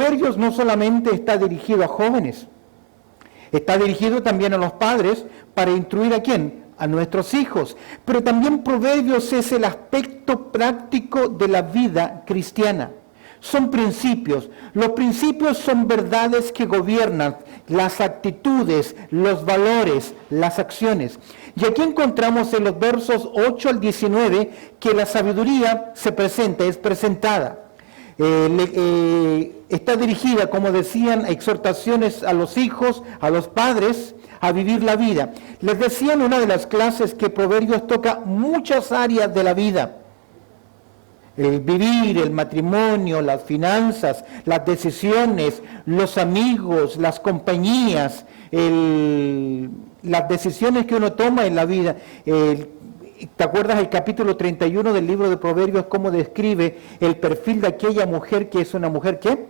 Proverbios no solamente está dirigido a jóvenes, está dirigido también a los padres para instruir ¿a quién? A nuestros hijos. Pero también Proverbios es el aspecto práctico de la vida cristiana. Son principios. Los principios son verdades que gobiernan las actitudes, los valores, las acciones. Y aquí encontramos en los versos 8 al 19 que la sabiduría se presenta, es presentada. Está dirigida, como decían, a exhortaciones a los hijos, a los padres, a vivir la vida. Les decía en una de las clases que Proverbios toca muchas áreas de la vida. El vivir, el matrimonio, las finanzas, las decisiones, los amigos, las compañías, las decisiones que uno toma en la vida. ¿Te acuerdas el capítulo 31 del libro de Proverbios, cómo describe el perfil de aquella mujer que es una mujer ¿qué?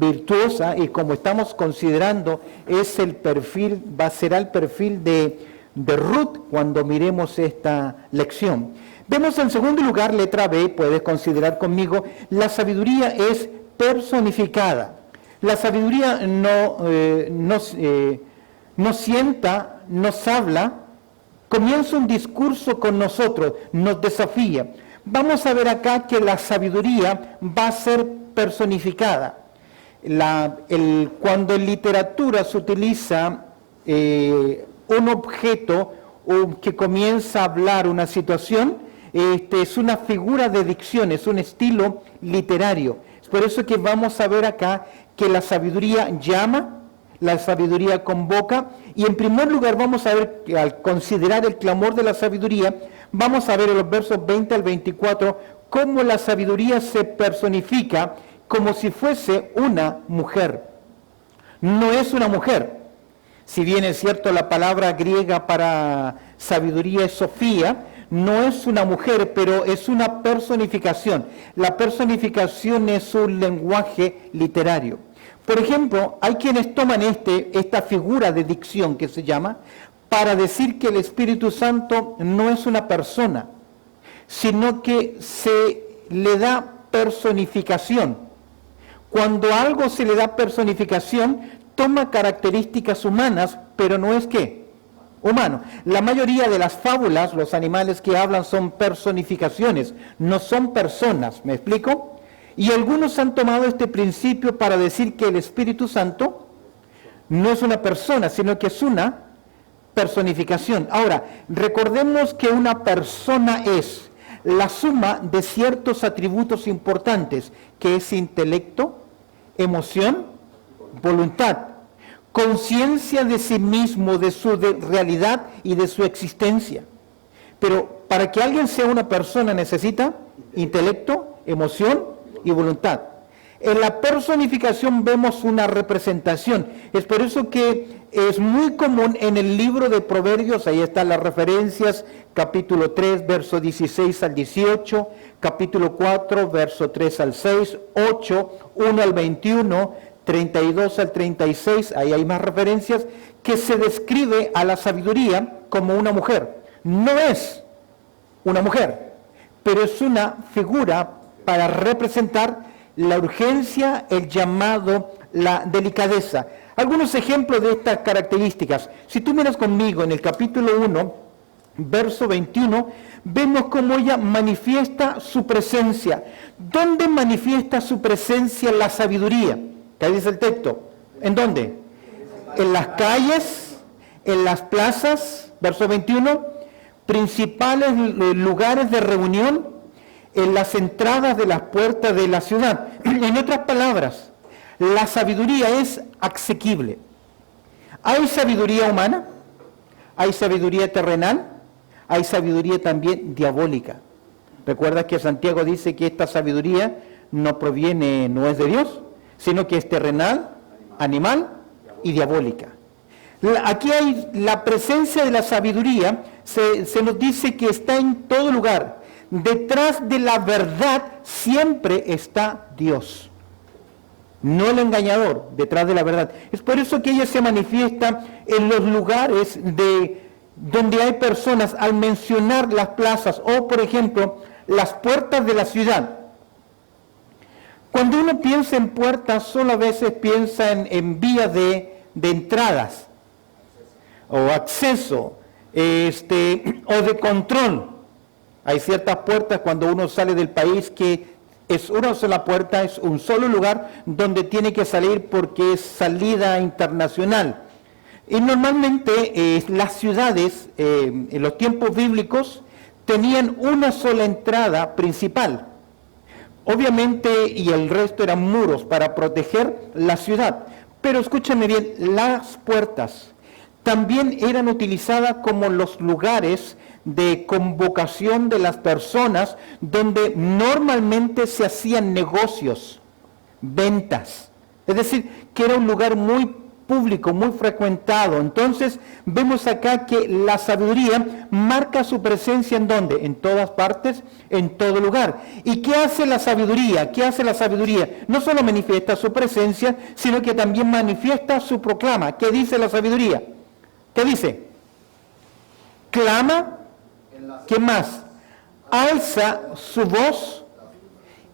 Virtuosa? Y como estamos considerando, es el perfil, será el perfil de Ruth cuando miremos esta lección. Vemos en segundo lugar, letra B, puedes considerar conmigo, la sabiduría es personificada. La sabiduría no sienta, nos habla, comienza un discurso con nosotros, nos desafía. Vamos a ver acá que la sabiduría va a ser personificada. Cuando en literatura se utiliza un objeto que comienza a hablar una situación, es una figura de dicción, es un estilo literario. Es por eso que vamos a ver acá que la sabiduría llama, la sabiduría convoca, y en primer lugar vamos a ver que al considerar el clamor de la sabiduría, vamos a ver en los versos 20 al 24 cómo la sabiduría se personifica como si fuese una mujer. No es una mujer. Si bien es cierto la palabra griega para sabiduría es Sofía, no es una mujer, pero es una personificación. La personificación es un lenguaje literario. Por ejemplo, hay quienes toman esta figura de dicción que se llama, para decir que el Espíritu Santo no es una persona, sino que se le da personificación. Cuando a algo se le da personificación, toma características humanas, pero no es ¿qué? Humano. La mayoría de las fábulas, los animales que hablan son personificaciones, no son personas, ¿me explico? Y algunos han tomado este principio para decir que el Espíritu Santo no es una persona, sino que es una personificación. Ahora, recordemos que una persona es la suma de ciertos atributos importantes, que es intelecto, emoción, voluntad, conciencia de sí mismo, de su realidad y de su existencia. Pero para que alguien sea una persona necesita intelecto, emoción y voluntad. En la personificación vemos una representación. Es por eso que es muy común en el libro de Proverbios, ahí están las referencias, capítulo 3, verso 16 al 18, capítulo 4, verso 3 al 6, 8, 1 al 21, 32 al 36, ahí hay más referencias, que se describe a la sabiduría como una mujer. No es una mujer, pero es una figura para representar la urgencia, el llamado, la delicadeza. Algunos ejemplos de estas características. Si tú miras conmigo en el capítulo 1, verso 21, vemos cómo ella manifiesta su presencia. ¿Dónde manifiesta su presencia la sabiduría? ¿Qué dice el texto? ¿En dónde? En las calles, en las plazas, verso 21, principales lugares de reunión, en las entradas de las puertas de la ciudad. En otras palabras, la sabiduría es asequible. Hay sabiduría humana, hay sabiduría terrenal, hay sabiduría también diabólica. Recuerda que Santiago dice que esta sabiduría no es de Dios, sino que es terrenal, animal y diabólica. Aquí hay la presencia de la sabiduría, se nos dice que está en todo lugar. Detrás de la verdad siempre está Dios, no el engañador, detrás de la verdad. Es por eso que ella se manifiesta en los lugares donde hay personas, al mencionar las plazas o, por ejemplo, las puertas de la ciudad. Cuando uno piensa en puertas, solo a veces piensa en vías de entradas o acceso o de control. Hay ciertas puertas cuando uno sale del país que es una sola puerta, es un solo lugar donde tiene que salir porque es salida internacional. Y normalmente las ciudades en los tiempos bíblicos tenían una sola entrada principal. Obviamente, y el resto eran muros para proteger la ciudad. Pero escúchame bien, las puertas también eran utilizadas como los lugares de convocación de las personas donde normalmente se hacían negocios, ventas. Es decir, que era un lugar muy público, muy frecuentado. Entonces, vemos acá que la sabiduría marca su presencia ¿en dónde? En todas partes, en todo lugar. ¿Y qué hace la sabiduría? ¿Qué hace la sabiduría? No solo manifiesta su presencia, sino que también manifiesta su proclama. ¿Qué dice la sabiduría? ¿Qué dice? Clama, ¿qué más? Alza su voz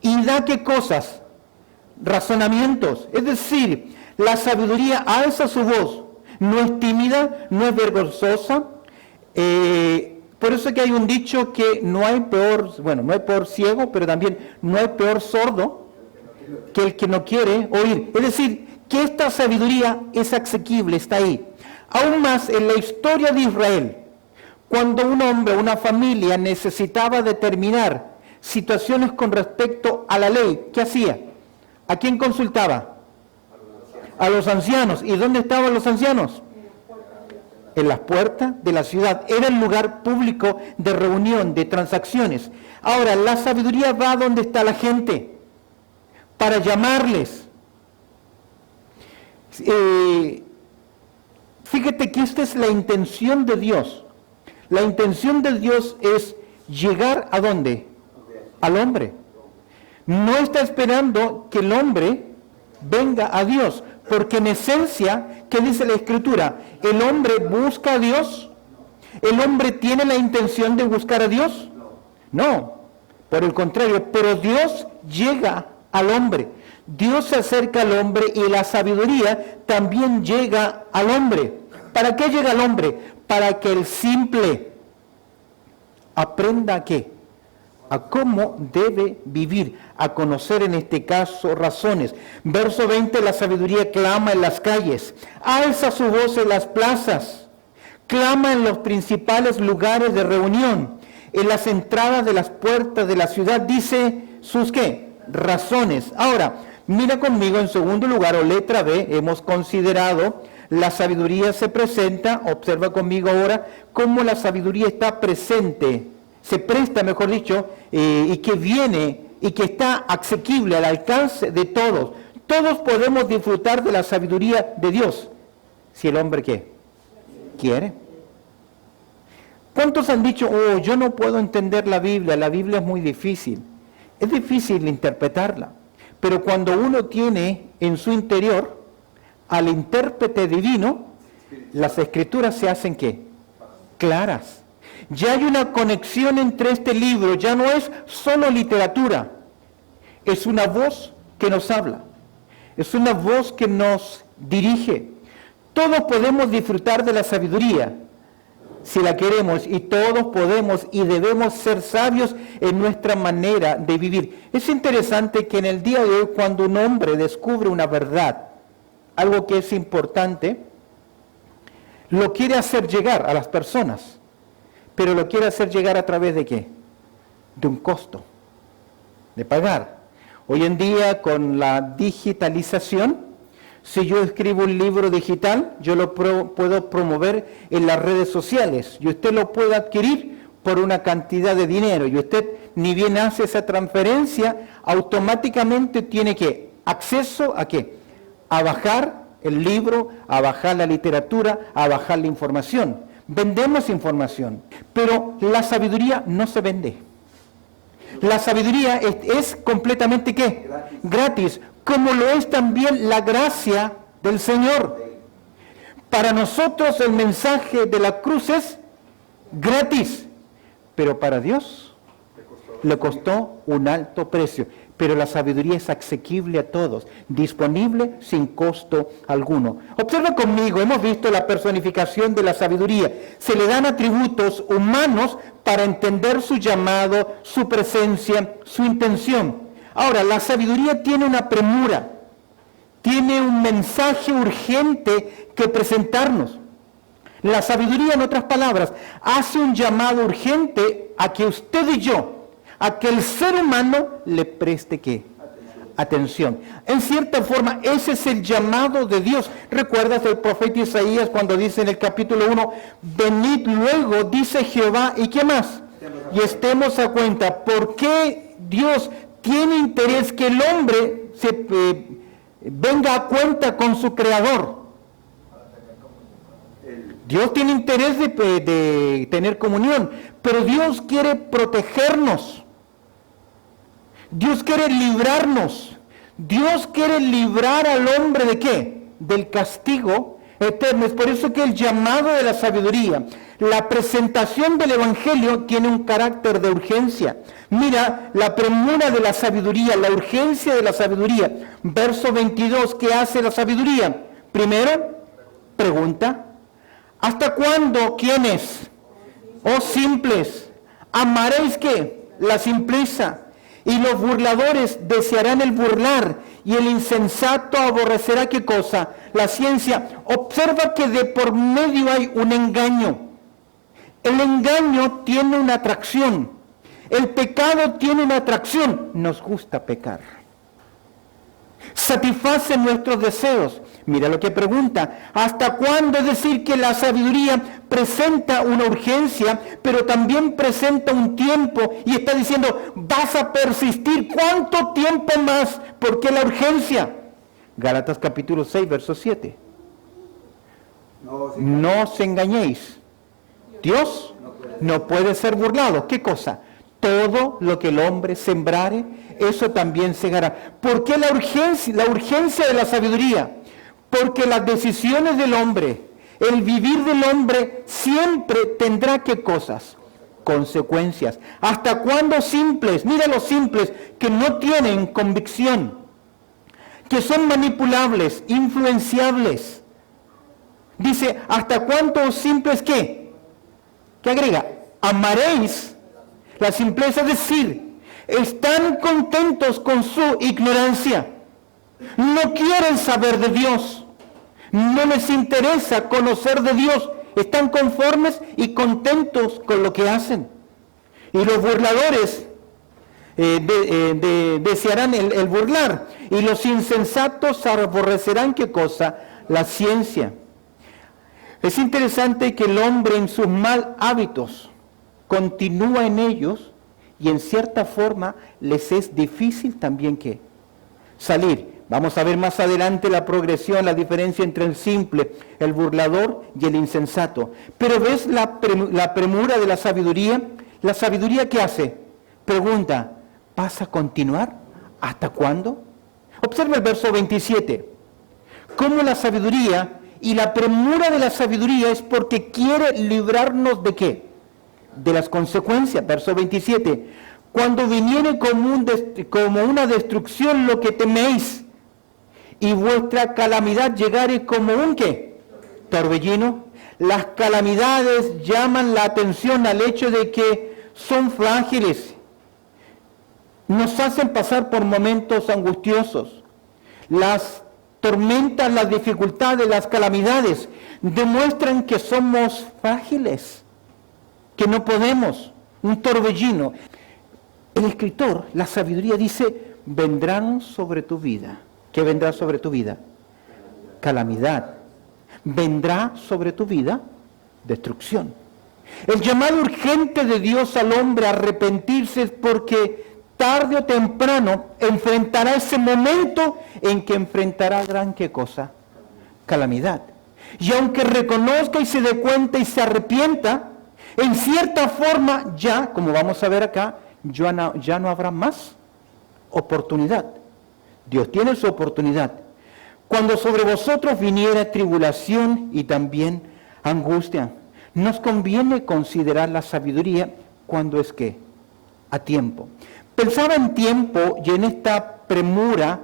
y da ¿qué cosas? Razonamientos. Es decir, la sabiduría alza su voz, no es tímida, no es vergonzosa. Por eso que hay un dicho que no hay peor ciego, pero también no hay peor sordo que el que no quiere oír. Es decir, que esta sabiduría es asequible, está ahí. Aún más en la historia de Israel, cuando un hombre, una familia necesitaba determinar situaciones con respecto a la ley, ¿qué hacía? ¿A quién consultaba? A los ancianos. ¿Y dónde estaban los ancianos? En las puertas de la ciudad. Era el lugar público de reunión, de transacciones. Ahora, la sabiduría va donde está la gente, para llamarles. Fíjate que esta es la intención de Dios. La intención de Dios es llegar ¿a dónde? Al hombre. No está esperando que el hombre venga a Dios, porque en esencia, ¿qué dice la Escritura? ¿El hombre busca a Dios? ¿El hombre tiene la intención de buscar a Dios? No, por el contrario, pero Dios llega al hombre. Dios se acerca al hombre y la sabiduría también llega al hombre. ¿Para qué llega al hombre? Para que el simple aprenda a qué, a cómo debe vivir, a conocer en este caso razones. Verso 20, la sabiduría clama en las calles, alza su voz en las plazas, clama en los principales lugares de reunión, en las entradas de las puertas de la ciudad, dice sus ¿qué? Razones. Ahora, mira conmigo en segundo lugar, o letra B, hemos considerado la sabiduría se presenta, observa conmigo ahora, cómo la sabiduría está presente, se presta, mejor dicho, y que viene y que está asequible al alcance de todos. Todos podemos disfrutar de la sabiduría de Dios, si el hombre ¿qué? Quiere. ¿Cuántos han dicho, oh, yo no puedo entender la Biblia es muy difícil? Es difícil interpretarla, pero cuando uno tiene en su interior al intérprete divino, las escrituras se hacen ¿qué? Claras. Ya hay una conexión entre este libro, ya no es solo literatura, es una voz que nos habla, es una voz que nos dirige. Todos podemos disfrutar de la sabiduría, si la queremos, y todos podemos y debemos ser sabios en nuestra manera de vivir. Es interesante que en el día de hoy, cuando un hombre descubre una verdad, algo que es importante, lo quiere hacer llegar a las personas, pero lo quiere hacer llegar a través de ¿qué? De un costo, de pagar. Hoy en día, con la digitalización, si yo escribo un libro digital, yo lo puedo promover en las redes sociales y usted lo puede adquirir por una cantidad de dinero y usted ni bien hace esa transferencia, automáticamente tiene que acceso a ¿qué? A bajar el libro, a bajar la literatura, a bajar la información. Vendemos información, pero la sabiduría no se vende. La sabiduría es completamente ¿qué? Gratis, como lo es también la gracia del Señor. Para nosotros el mensaje de la cruz es gratis, pero para Dios le costó un alto precio. pero la sabiduría es asequible a todos, disponible sin costo alguno. Observa conmigo, hemos visto la personificación de la sabiduría. Se le dan atributos humanos para entender su llamado, su presencia, su intención. Ahora, la sabiduría tiene una premura, tiene un mensaje urgente que presentarnos. La sabiduría, en otras palabras, hace un llamado urgente a que usted y yo, a que el ser humano le preste ¿qué? Atención. En cierta forma, ese es el llamado de Dios. ¿Recuerdas el profeta Isaías cuando dice en el capítulo 1, venid luego, dice Jehová, ¿y qué más? Y estemos a cuenta, ¿por qué Dios tiene interés que el hombre venga a cuenta con su Creador? Dios tiene interés de tener comunión, pero Dios quiere protegernos. Dios quiere librarnos. Dios quiere librar al hombre ¿de qué? Del castigo eterno. Es por eso que el llamado de la sabiduría, la presentación del Evangelio tiene un carácter de urgencia. Mira la premura de la sabiduría, la urgencia de la sabiduría. Verso 22, ¿qué hace la sabiduría? Primero, pregunta. ¿Hasta cuándo, quiénes? Oh simples, ¿amaréis qué? La simpleza. Y los burladores desearán el burlar, y el insensato aborrecerá ¿qué cosa? La ciencia. Observa que de por medio hay un engaño. El engaño tiene una atracción. El pecado tiene una atracción. Nos gusta pecar. Satisface nuestros deseos. Mira lo que pregunta. ¿Hasta cuándo? Es decir, que la sabiduría presenta una urgencia, pero también presenta un tiempo. Y está diciendo, vas a persistir. ¿Cuánto tiempo más? ¿Por qué la urgencia? Gálatas capítulo 6, verso 7. No os engañéis. Dios no puede ser burlado. ¿Qué cosa? Todo lo que el hombre sembrare, eso también segará. ¿Por qué la urgencia? La urgencia de la sabiduría. Porque las decisiones del hombre, el vivir del hombre, siempre tendrá ¿qué cosas? Consecuencias. ¿Hasta cuándo simples? Mira los simples que no tienen convicción, que son manipulables, influenciables. Dice, ¿hasta cuánto simples qué? ¿Qué agrega? Amaréis la simpleza, es decir, están contentos con su ignorancia. No quieren saber de Dios. No les interesa conocer de Dios. Están conformes y contentos con lo que hacen. Y los burladores desearán el burlar. Y los insensatos aborrecerán ¿qué cosa? La ciencia. Es interesante que el hombre en sus mal hábitos continúa en ellos y en cierta forma les es difícil también ¿qué? Salir. Vamos a ver más adelante la progresión, la diferencia entre el simple, el burlador y el insensato. Pero ¿ves la premura de la sabiduría? ¿La sabiduría qué hace? Pregunta, ¿vas a continuar? ¿Hasta cuándo? Observa el verso 27. Cómo la sabiduría y la premura de la sabiduría es porque quiere librarnos ¿de qué? De las consecuencias. Verso 27. Cuando viniere como una destrucción lo que teméis, y vuestra calamidad llegare como un ¿qué? Torbellino. Las calamidades llaman la atención al hecho de que son frágiles. Nos hacen pasar por momentos angustiosos. Las tormentas, las dificultades, las calamidades demuestran que somos frágiles, que no podemos. Un torbellino. El escritor, la sabiduría dice, vendrán sobre tu vida. ¿Qué vendrá sobre tu vida? Calamidad. Vendrá sobre tu vida destrucción. El llamado urgente de Dios al hombre a arrepentirse es porque tarde o temprano enfrentará ese momento en que enfrentará gran ¿qué cosa? Calamidad. Y aunque reconozca y se dé cuenta y se arrepienta, en cierta forma ya, como vamos a ver acá, ya no habrá más oportunidad. Dios tiene su oportunidad. Cuando sobre vosotros viniera tribulación y también angustia, nos conviene considerar la sabiduría cuando es que a tiempo. Pensaba en tiempo y en esta premura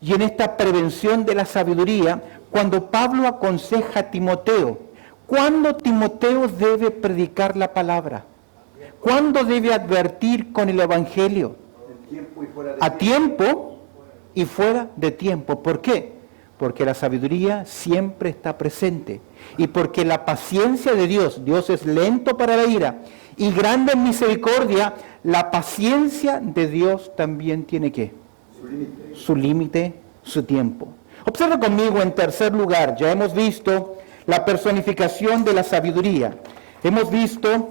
y en esta prevención de la sabiduría cuando Pablo aconseja a Timoteo. ¿Cuándo Timoteo debe predicar la palabra? ¿Cuándo debe advertir con el Evangelio? A tiempo y fuera de tiempo. ¿Por qué? Porque la sabiduría siempre está presente. Y porque la paciencia de Dios, Dios es lento para la ira y grande en misericordia, la paciencia de Dios también tiene ¿qué? Su límite, su tiempo. Observa conmigo en tercer lugar, ya hemos visto la personificación de la sabiduría. Hemos visto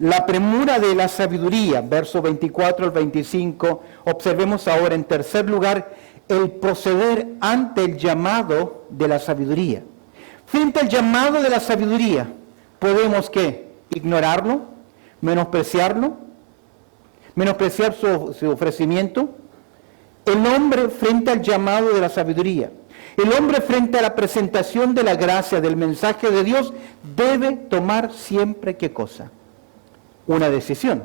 la premura de la sabiduría, verso 24 al 25. Observemos ahora en tercer lugar el proceder ante el llamado de la sabiduría. Frente al llamado de la sabiduría, ¿podemos qué? Ignorarlo, menospreciarlo, menospreciar su ofrecimiento. El hombre frente al llamado de la sabiduría, el hombre frente a la presentación de la gracia, del mensaje de Dios, debe tomar siempre ¿qué cosa? Una decisión.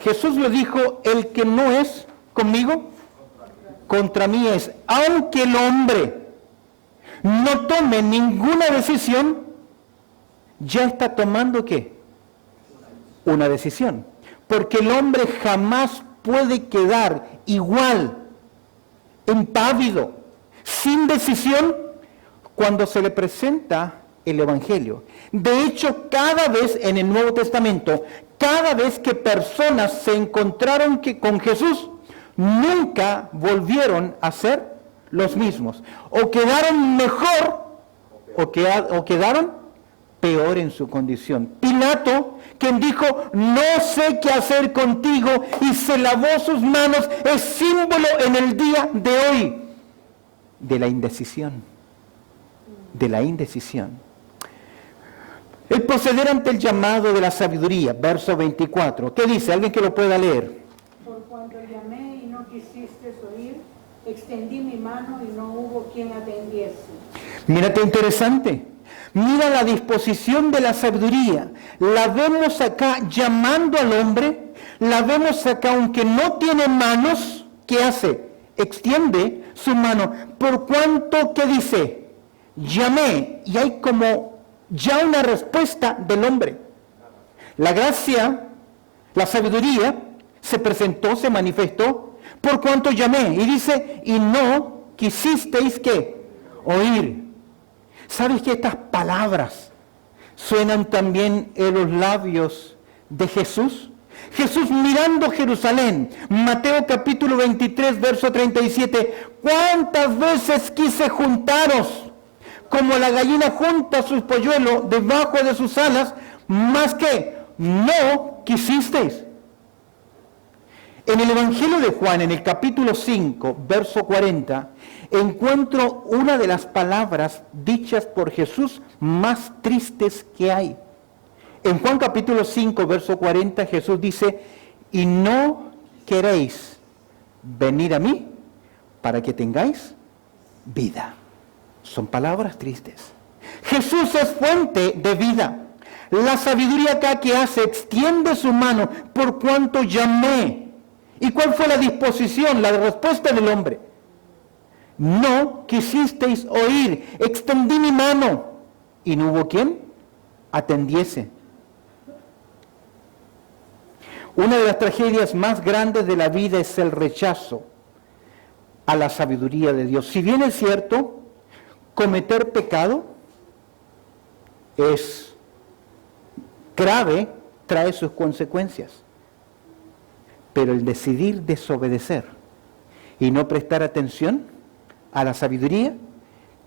Jesús lo dijo, el que no es conmigo, contra mí es. Aunque el hombre no tome ninguna decisión, ya está tomando ¿qué? Una decisión. Porque el hombre jamás puede quedar igual, impávido, sin decisión, cuando se le presenta el Evangelio. De hecho, cada vez en el Nuevo Testamento, cada vez que personas se encontraron con Jesús, nunca volvieron a ser los mismos. O quedaron mejor, o quedaron peor en su condición. Pilato, quien dijo, no sé qué hacer contigo, y se lavó sus manos, es símbolo en el día de hoy de la indecisión. De la indecisión. El proceder ante el llamado de la sabiduría, verso 24. ¿Qué dice? ¿Alguien que lo pueda leer? Por cuanto llamé y no quisiste oír, extendí mi mano y no hubo quien atendiese. Mírate interesante. Mira la disposición de la sabiduría. La vemos acá llamando al hombre. La vemos acá, aunque no tiene manos, ¿qué hace? Extiende su mano. Por cuanto, ¿qué dice? Llamé. Y hay como ya una respuesta del hombre. La gracia, la sabiduría, se presentó, se manifestó, por cuanto llamé. Y dice, y no quisisteis, ¿qué? Oír. ¿Sabes que estas palabras suenan también en los labios de Jesús? Jesús mirando Jerusalén, Mateo capítulo 23, verso 37, ¿cuántas veces quise juntaros como la gallina junta sus polluelos debajo de sus alas, más que no quisisteis? En el Evangelio de Juan, en el capítulo 5, verso 40, encuentro una de las palabras dichas por Jesús más tristes que hay. En Juan capítulo 5, verso 40, Jesús dice, y no queréis venir a mí para que tengáis vida. Son palabras tristes. Jesús es fuente de vida. La sabiduría acá que hace, extiende su mano por cuanto llamé. ¿Y cuál fue la disposición, la respuesta del hombre? No quisisteis oír, extendí mi mano y no hubo quien atendiese. Una de las tragedias más grandes de la vida es el rechazo a la sabiduría de Dios. Si bien es cierto, cometer pecado es grave, trae sus consecuencias. Pero el decidir desobedecer y no prestar atención a la sabiduría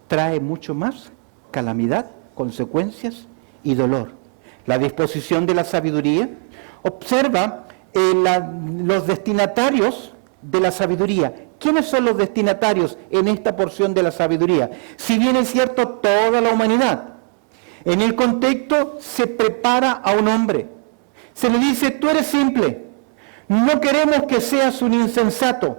trae mucho más calamidad, consecuencias y dolor. La disposición de la sabiduría, observa los destinatarios de la sabiduría. ¿Quiénes son los destinatarios en esta porción de la sabiduría? Si bien es cierto, toda la humanidad. En el contexto se prepara a un hombre. Se le dice, tú eres simple. No queremos que seas un insensato.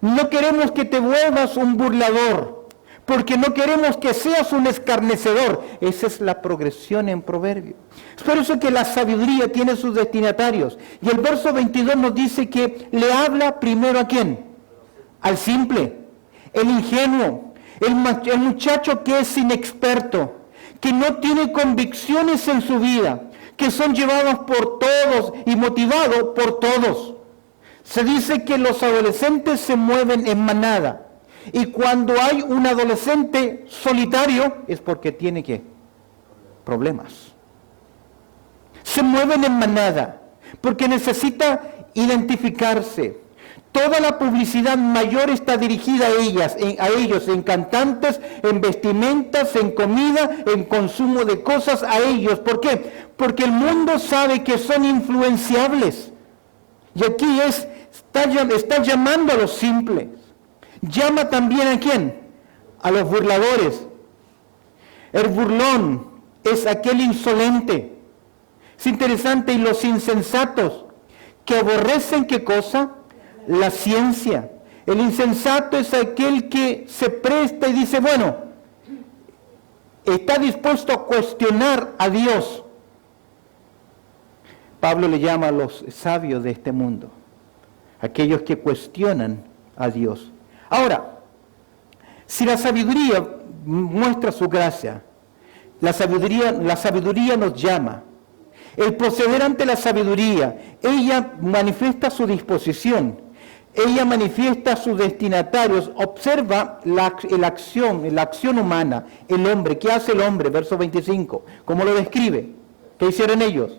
No queremos que te vuelvas un burlador. porque no queremos que seas un escarnecedor. Esa es la progresión en Proverbios. Es por eso que la sabiduría tiene sus destinatarios. Y el verso 22 nos dice que le habla primero ¿a quién? Al simple, el ingenuo, el muchacho que es inexperto, que no tiene convicciones en su vida, que son llevados por todos y motivados por todos. Se dice que los adolescentes se mueven en manada. Y cuando hay un adolescente solitario, es porque tiene ¿qué? Problemas. Se mueven en manada, porque necesita identificarse. Toda la publicidad mayor está dirigida a ellos, en cantantes, en vestimentas, en comida, en consumo de cosas, a ellos. ¿Por qué? Porque el mundo sabe que son influenciables. Y aquí está llamando a los simples. Llama también ¿a quién? A los burladores. El burlón es aquel insolente. Es interesante, y los insensatos, que aborrecen ¿qué cosa? La ciencia. El insensato es aquel que se presta y dice, bueno, está dispuesto a cuestionar a Dios. Pablo le llama a los sabios de este mundo, aquellos que cuestionan a Dios. Ahora, si la sabiduría muestra su gracia, la sabiduría nos llama. El proceder ante la sabiduría, ella manifiesta su disposición, ella manifiesta sus destinatarios, observa la acción humana, el hombre. ¿Qué hace el hombre? Verso 25, ¿cómo lo describe? ¿Qué hicieron ellos?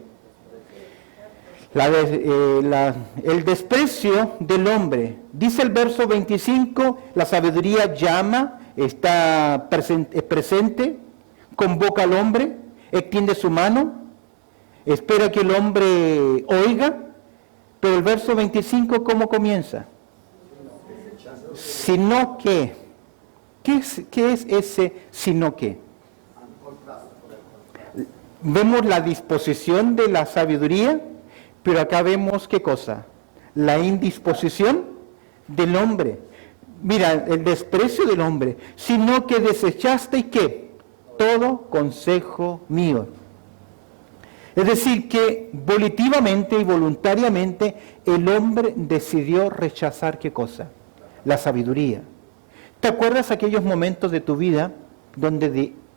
El desprecio del hombre. Dice el verso 25, la sabiduría llama, está presente, convoca al hombre, extiende su mano, espera que el hombre oiga, pero el verso 25, ¿cómo comienza? Sino que. ¿Qué es ese sino que? Vemos la disposición de la sabiduría, pero acá vemos ¿qué cosa? La indisposición del hombre. Mira, el desprecio del hombre, sino que desechaste ¿qué? Todo consejo mío. Es decir, que volitivamente y voluntariamente el hombre decidió rechazar ¿qué cosa? La sabiduría. ¿Te acuerdas aquellos momentos de tu vida donde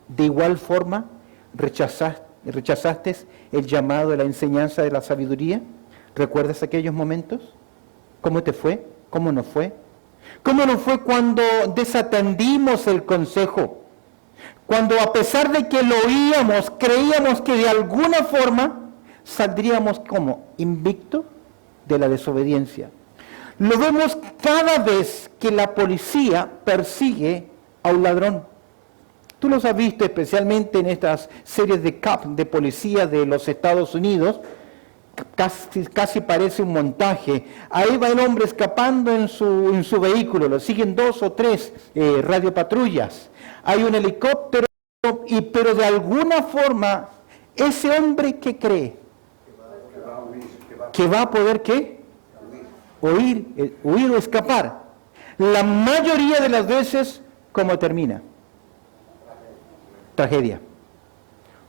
de igual forma rechazaste el llamado de la enseñanza de la sabiduría? ¿Recuerdas aquellos momentos? ¿Cómo te fue? ¿Cómo nos fue? ¿Cómo nos fue cuando desatendimos el consejo? Cuando a pesar de que lo oíamos, creíamos que de alguna forma saldríamos como invicto de la desobediencia. Lo vemos cada vez que la policía persigue a un ladrón. Tú los has visto especialmente en estas series de CAP, de policía de los Estados Unidos. Casi parece un montaje. Ahí va el hombre escapando en su vehículo, lo siguen 2 o 3 radiopatrullas. Hay un helicóptero, pero de alguna forma, ese hombre que cree que va a poder ¿qué? Huir o escapar. La mayoría de las veces, ¿cómo termina? Tragedia.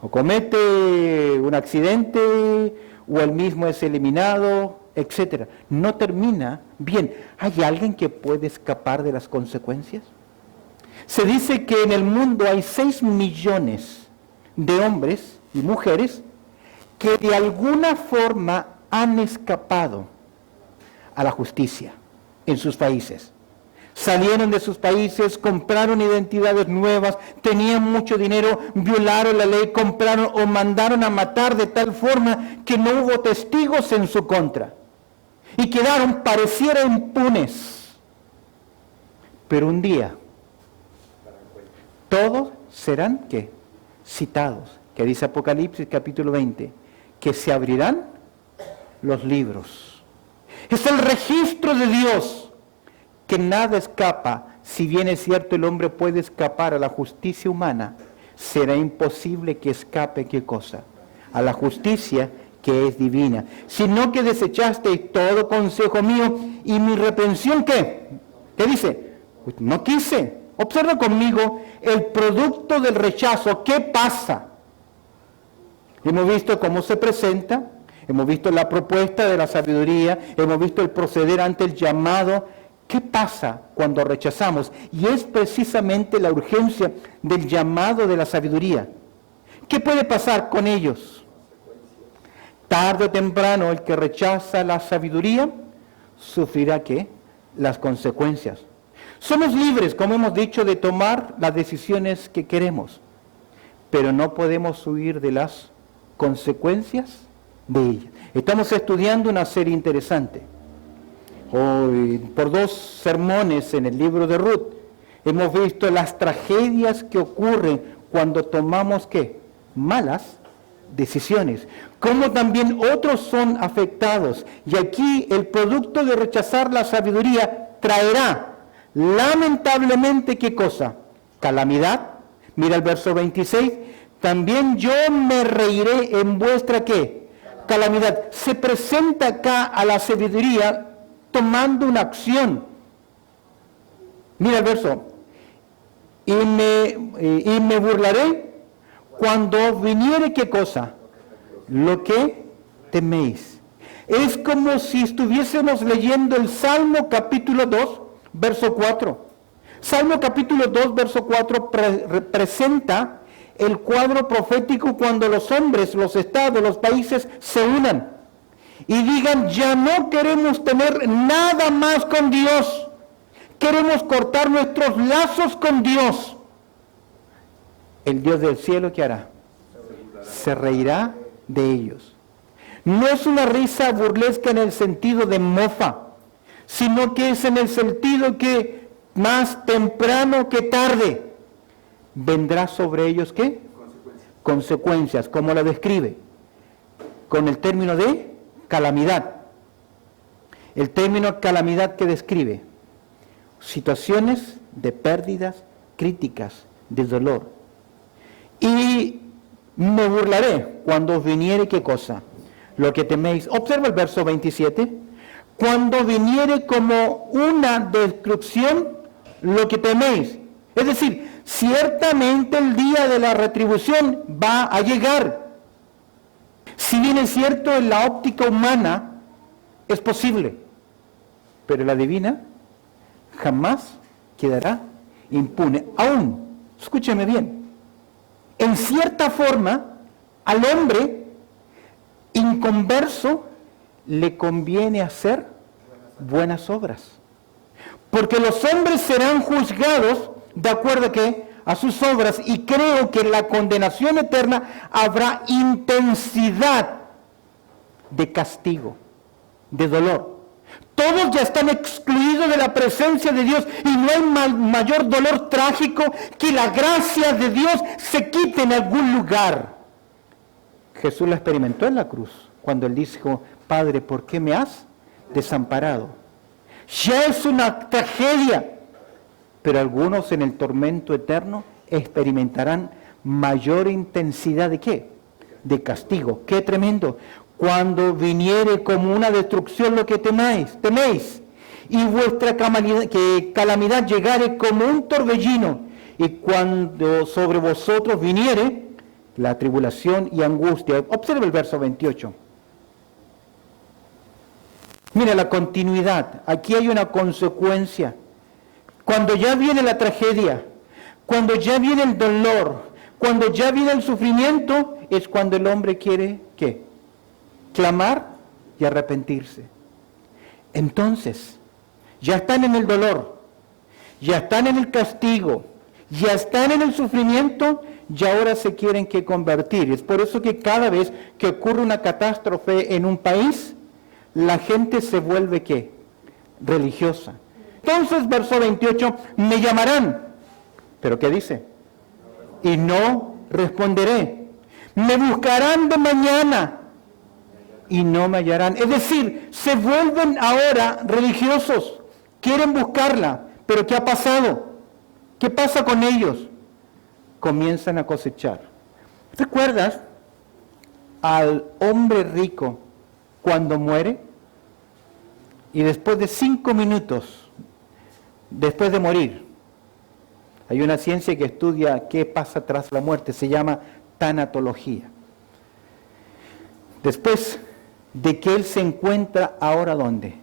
O comete un accidente, o él mismo es eliminado, etc. No termina bien. ¿Hay alguien que puede escapar de las consecuencias? Se dice que en el mundo hay 6 millones de hombres y mujeres que de alguna forma han escapado a la justicia en sus países. Salieron de sus países, compraron identidades nuevas, tenían mucho dinero, violaron la ley, compraron o mandaron a matar de tal forma que no hubo testigos en su contra. Y quedaron, pareciera, impunes. Pero un día, todos serán, ¿qué? Citados, que dice Apocalipsis capítulo 20, que se abrirán los libros. Es el registro de Dios, que nada escapa. Si bien es cierto el hombre puede escapar a la justicia humana, será imposible que escape, ¿qué cosa? A la justicia que es divina. Sino que desechaste todo consejo mío y mi reprensión, ¿qué? ¿Qué dice? No quise. Observa conmigo el producto del rechazo. ¿Qué pasa? Hemos visto cómo se presenta, hemos visto la propuesta de la sabiduría, hemos visto el proceder ante el llamado. ¿Qué pasa cuando rechazamos? Y es precisamente la urgencia del llamado de la sabiduría. ¿Qué puede pasar con ellos? Tarde o temprano el que rechaza la sabiduría sufrirá ¿qué? Las consecuencias. Somos libres, como hemos dicho, de tomar las decisiones que queremos, pero no podemos huir de las consecuencias de ellas. Estamos estudiando una serie interesante. Hoy, por 2 sermones en el libro de Ruth, hemos visto las tragedias que ocurren cuando tomamos ¿qué? Malas decisiones, como también otros son afectados. Y aquí el producto de rechazar la sabiduría traerá lamentablemente, ¿qué cosa? Calamidad. Mira el verso 26. También yo me reiré en vuestra ¿qué? Calamidad. Se presenta acá a la sabiduría tomando una acción. Mira el verso. Y me burlaré cuando viniere ¿qué cosa? Lo que teméis. Es como si estuviésemos leyendo el Salmo capítulo 2, verso 4. Salmo capítulo 2, verso 4 presenta el cuadro profético cuando los hombres, los estados, los países se unan y digan, ya no queremos tener nada más con Dios, queremos cortar nuestros lazos con Dios. El Dios del cielo, ¿qué hará? Se reirá de ellos. No es una risa burlesca en el sentido de mofa, sino que es en el sentido que más temprano que tarde vendrá sobre ellos ¿qué? Consecuencias, como la describe, con el término de calamidad. El término calamidad que describe situaciones de pérdidas críticas, de dolor. Y me burlaré cuando os viniere ¿qué cosa? Lo que teméis. Observa el verso 27. Cuando viniere como una destrucción lo que teméis. Es decir, ciertamente el día de la retribución va a llegar. Si bien es cierto en la óptica humana es posible, pero la divina jamás quedará impune. Aún, escúcheme bien, en cierta forma al hombre inconverso le conviene hacer buenas obras. Porque los hombres serán juzgados de acuerdo a sus obras, y creo que en la condenación eterna habrá intensidad de castigo, de dolor. Todos ya están excluidos de la presencia de Dios y no hay mayor dolor trágico que la gracia de Dios se quite en algún lugar. Jesús la experimentó en la cruz cuando él dijo, Padre, ¿por qué me has desamparado? Ya es una tragedia, pero algunos en el tormento eterno experimentarán mayor intensidad de ¿qué? De castigo. ¡Qué tremendo! Cuando viniere como una destrucción lo que teméis, y vuestra calamidad llegare como un torbellino, y cuando sobre vosotros viniere la tribulación y angustia. Observe el verso 28. Mira la continuidad. Aquí hay una consecuencia. Cuando ya viene la tragedia, cuando ya viene el dolor, cuando ya viene el sufrimiento, es cuando el hombre quiere ¿qué? Clamar y arrepentirse. Entonces, ya están en el dolor, ya están en el castigo, ya están en el sufrimiento, y ahora se quieren que convertir. Es por eso que cada vez que ocurre una catástrofe en un país, la gente se vuelve ¿qué? Religiosa. Entonces, verso 28, me llamarán. ¿Pero qué dice? Y no responderé. Me buscarán de mañana y no me hallarán. Es decir, se vuelven ahora religiosos. Quieren buscarla. ¿Pero qué ha pasado? ¿Qué pasa con ellos? Comienzan a cosechar. ¿Recuerdas al hombre rico cuando muere? Y después de 5 minutos, después de morir, Hay una ciencia que estudia qué pasa tras la muerte, se llama tanatología. Después de que él se encuentra ahora, ¿dónde?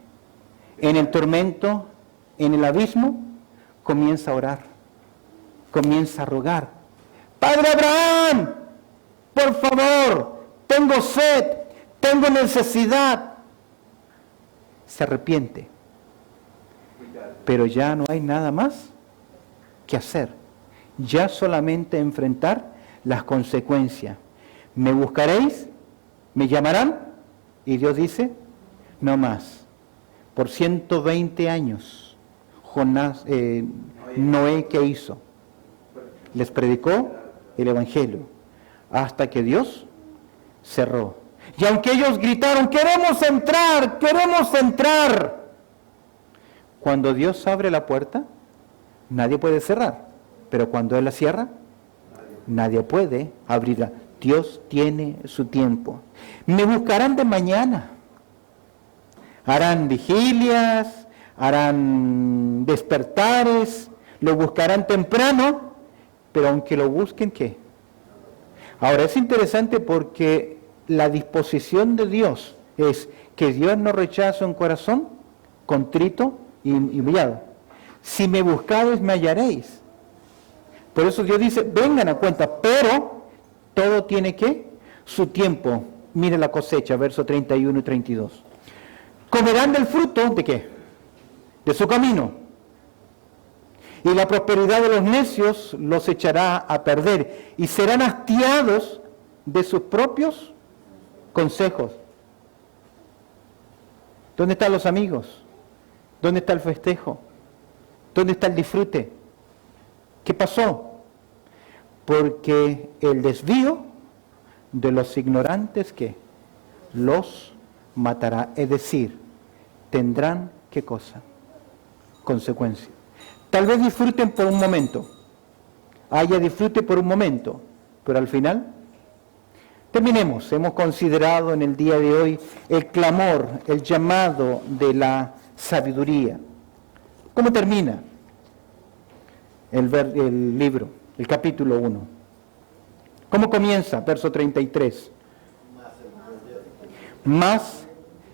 En el tormento, en el abismo, comienza a orar, comienza a rogar. Padre Abraham, por favor, tengo sed, tengo necesidad. Se arrepiente, pero ya no hay nada más que hacer, ya solamente enfrentar las consecuencias. Me buscaréis, me llamarán, y Dios dice, no más. Por 120 años, Noé, ¿qué hizo? Les predicó el Evangelio, hasta que Dios cerró. Y aunque ellos gritaron, queremos entrar, cuando Dios abre la puerta, nadie puede cerrar, pero cuando Él la cierra, nadie puede abrirla. Dios tiene su tiempo. Me buscarán de mañana, harán vigilias, harán despertares, lo buscarán temprano, pero aunque lo busquen, ¿qué? Ahora es interesante porque la disposición de Dios es que Dios no rechaza un corazón contrito y humillado. Si me buscáis, me hallaréis. Por eso Dios dice, vengan a cuenta, pero todo tiene que su tiempo. Mire la cosecha, versos 31 y 32. Comerán del fruto, ¿de qué? De su camino. Y la prosperidad de los necios los echará a perder, y serán hastiados de sus propios consejos. ¿Dónde están los amigos? ¿Dónde está el festejo? ¿Dónde está el disfrute? ¿Qué pasó? Porque el desvío de los ignorantes, ¿qué? Los matará. Es decir, tendrán, ¿qué cosa? Consecuencia. Tal vez disfruten por un momento, haya disfrute por un momento, pero al final, terminemos. Hemos considerado en el día de hoy el clamor, el llamado de la sabiduría. ¿Cómo termina el libro, el capítulo 1? ¿Cómo comienza? Verso 33. Más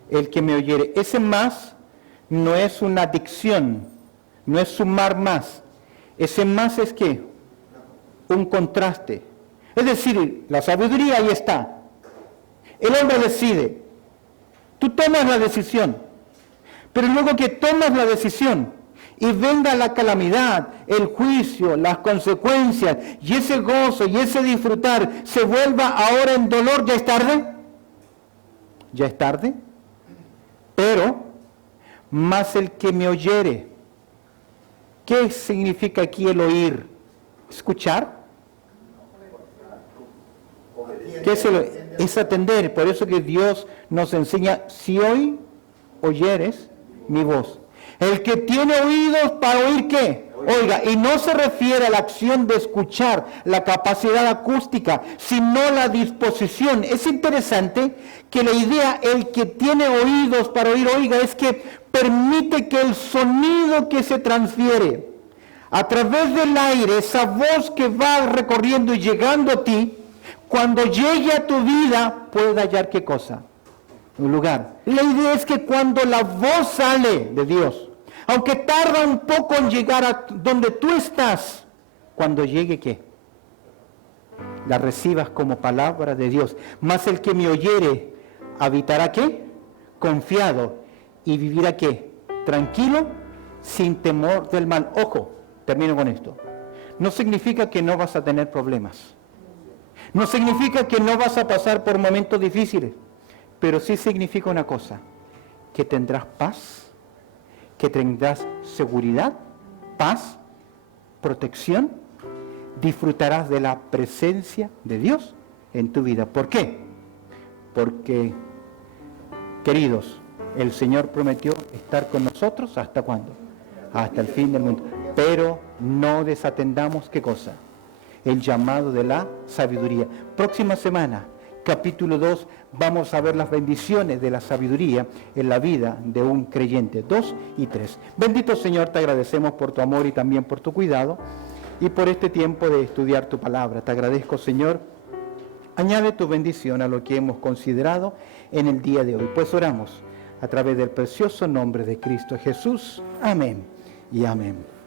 el que me oyere. Ese más no es una dicción, no es sumar más. Ese más es ¿qué? Un contraste. Es decir, la sabiduría ahí está. El hombre decide. Tú tomas la decisión. Pero luego que tomas la decisión y venga la calamidad, el juicio, las consecuencias, y ese gozo y ese disfrutar se vuelva ahora en dolor, ¿ya es tarde? ¿Ya es tarde? Pero, más el que me oyere. ¿Qué significa aquí el oír? ¿Escuchar? ¿Qué es el oír? Es atender. Por eso que Dios nos enseña, si hoy oyeres mi voz. El que tiene oídos para oír, ¿qué? Oiga, y no se refiere a la acción de escuchar, la capacidad acústica, sino la disposición. Es interesante que la idea, el que tiene oídos para oír, oiga, es que permite que el sonido que se transfiere a través del aire, esa voz que va recorriendo y llegando a ti, cuando llegue a tu vida, pueda hallar ¿qué cosa? Un lugar. La idea es que cuando la voz sale de Dios, aunque tarda un poco en llegar a donde tú estás, cuando llegue, ¿qué? La recibas como palabra de Dios. Mas el que me oyere, habitará, ¿qué? Confiado. Y vivirá, ¿qué? Tranquilo, sin temor del mal. Ojo, termino con esto. No significa que no vas a tener problemas. No significa que no vas a pasar por momentos difíciles. Pero sí significa una cosa, que tendrás paz, que tendrás seguridad, paz, protección, disfrutarás de la presencia de Dios en tu vida. ¿Por qué? Porque, queridos, el Señor prometió estar con nosotros, ¿hasta cuándo? Hasta el fin del mundo. Pero no desatendamos, ¿qué cosa? El llamado de la sabiduría. Próxima semana, capítulo 2, vamos a ver las bendiciones de la sabiduría en la vida de un creyente. 2 y 3. Bendito Señor, te agradecemos por tu amor y también por tu cuidado. y por este tiempo de estudiar tu palabra. Te agradezco, Señor. Añade tu bendición a lo que hemos considerado en el día de hoy. Pues oramos a través del precioso nombre de Cristo Jesús. Amén y amén.